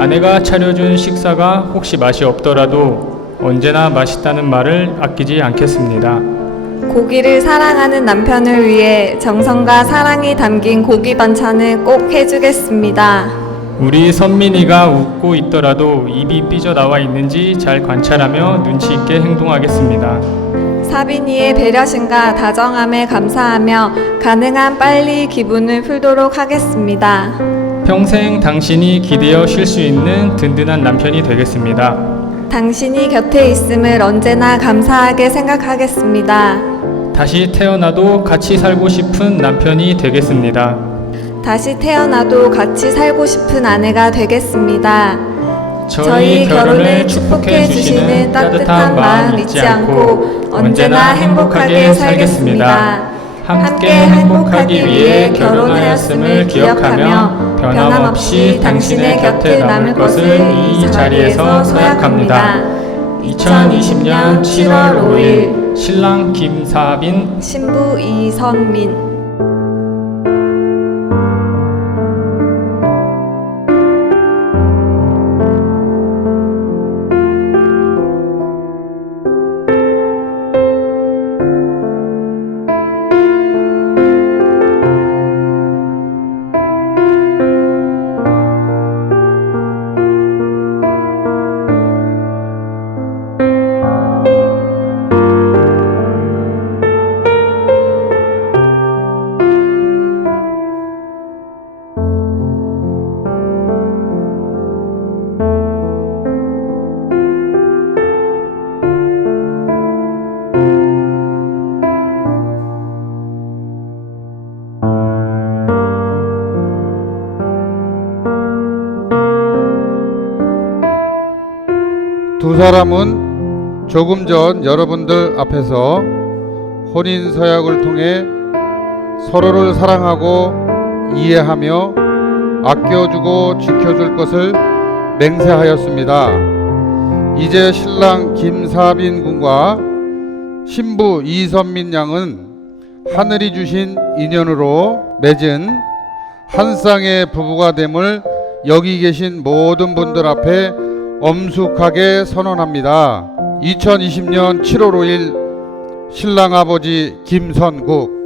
아내가 차려준 식사가 혹시 맛이 없더라도 언제나 맛있다는 말을 아끼지 않겠습니다. 고기를 사랑하는 남편을 위해 정성과 사랑이 담긴 고기 반찬을 꼭 해주겠습니다. 우리 선민이가 웃고 있더라도 입이 삐져나와 있는지 잘 관찰하며 눈치 있게 행동하겠습니다. 사빈이의 배려심과 다정함에 감사하며 가능한 빨리 기분을 풀도록 하겠습니다. 평생 당신이 기대어 쉴 수 있는 든든한 남편이 되겠습니다. 당신이 곁에 있음을 언제나 감사하게 생각하겠습니다. 다시 태어나도 같이 살고 싶은 남편이 되겠습니다. 다시 태어나도 같이 살고 싶은 아내가 되겠습니다. 저희 결혼을 축복해 주시는 따뜻한 마음 잊지 않고 언제나 행복하게 살겠습니다. 함께 행복하기 위해 결혼하였음을 기억하며 변함없이 당신의 곁에 남을 것을 이 자리에서 서약합니다. 2020년 7월 5일 신랑 김사빈 신부 이선민 두 사람은 조금 전 여러분들 앞에서 혼인 서약을 통해 서로를 사랑하고 이해하며 아껴주고 지켜줄 것을 맹세하였습니다. 이제 신랑 김사빈 군과 신부 이선민 양은 하늘이 주신 인연으로 맺은 한 쌍의 부부가 됨을 여기 계신 모든 분들 앞에 엄숙하게 선언합니다. 2020년 7월 5일 신랑 아버지 김선국